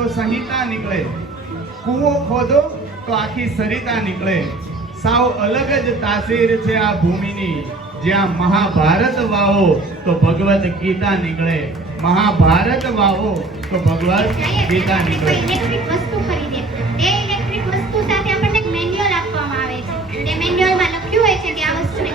તો સંહિતા નીકળે, કૂવો ખોદો તો આખી સરિતા નીકળે। સાવ અલગ જ તાસીર છે આ ભૂમિની, જ્યાં મહાભારત વાવો તો ભગવદ ગીતા નીકળે, મહાભારત વાવો તો ભગવદ ગીતા નીકળે। ઇલેક્ટ્રિક વસ્તુ ખરીદે, એ ઇલેક્ટ્રિક વસ્તુ સાથે આપણને એક મેન્યુઅલ આપવામાં આવે છે, તે મેન્યુઅલમાં લખ્યું હોય છે કે આ વસ્તુને